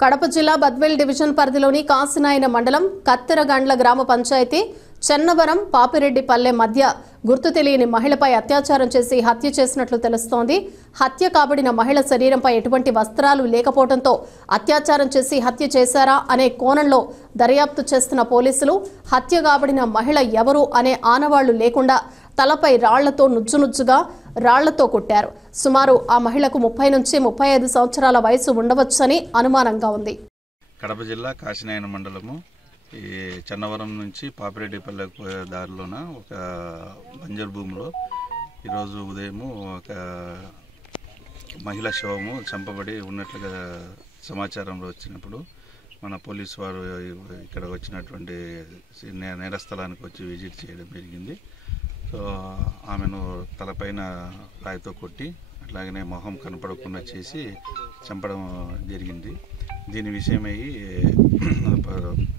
కడప జిల్లా బద్వేల్ డివిజన్ పరిధిలోని కాసినాయన మండలం కత్తెరగండ్ల గ్రామ పంచాయతీ చెన్నవరం పాపిరెడ్డిపల్లె మధ్య గుర్తు తెలియని మహిళపై అత్యాచారం చేసి హత్య చేసినట్లు తెలుస్తోంది. హత్య కాబడిన మహిళ శరీరంపై ఎటువంటి వస్త్రాలు లేకపోవడంతో అత్యాచారం చేసి హత్య చేశారా అనే కోణంలో దర్యాప్తు చేస్తున్న పోలీసులు హత్య కాబడిన మహిళ ఎవరు అనే ఆనవాళ్లు లేకుండా తలపై రాళ్లతో నుజ్జునుజ్జుగా రాళ్లతో కొట్టారు. సుమారు ఆ మహిళకు 30 నుంచి 35 సంవత్సరాల వయసు ఉండవచ్చని అనుమానంగా ఉంది. కడప జిల్లా కాసినాయన మండలము ఈ చెన్నవరం నుంచి పాపిరెడ్డిపల్లెకు పోయే దారిలోన ఒక బంజర్ భూమిలో ఈరోజు ఉదయము ఒక మహిళ శవము చంపబడి ఉన్నట్లుగా సమాచారంలో వచ్చినప్పుడు మన పోలీసు వారు ఇక్కడ వచ్చినటువంటి నేరస్థలానికి వచ్చి విజిట్ చేయడం జరిగింది. సో ఆమెను తలపైన రాయితో కొట్టి అట్లాగనే మొహం కనపడకుండా చేసి చంపడం జరిగింది. దీని విషయమై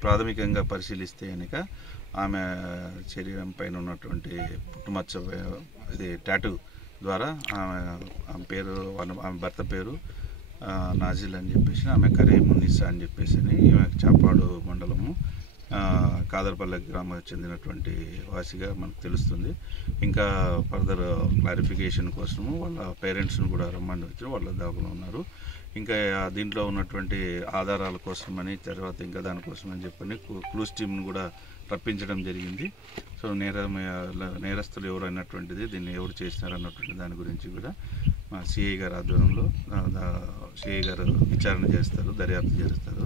ప్రాథమికంగా పరిశీలిస్తే కనుక ఆమె శరీరం పైన ఉన్నటువంటి పుట్టుమచ్చ ఇది టాటూ ద్వారా ఆమె పేరు ఆమె భర్త పేరు నాజిల్ అని చెప్పేసి, ఆమె కరీమున్నిసా అని చెప్పేసి ఈమె చాపాడు మండలము కాదర్పల్లె గ్రామానికి చెందినటువంటి వాసిగా మనకు తెలుస్తుంది. ఇంకా ఫర్దర్ క్లారిఫికేషన్ కోసము వాళ్ళ పేరెంట్స్ను కూడా రమ్మని వచ్చి వాళ్ళ దాఖలు ఉన్నారు. ఇంకా దీంట్లో ఉన్నటువంటి ఆధారాల కోసమని తర్వాత ఇంకా దానికోసమని చెప్పని క్లూస్ టీమ్ను కూడా రప్పించడం జరిగింది. సో నేరస్తులు ఎవరు అన్నటువంటిది, దీన్ని ఎవరు చేసినారు అన్నటువంటి దాని గురించి కూడా మా సిఐ గారి ఆధ్వర్యంలో సిఐ గారు విచారణ చేస్తారు, దర్యాప్తు చేస్తారు.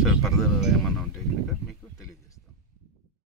సో ఫర్దర్ ఏమన్నా ఉంటే కనుక మీకు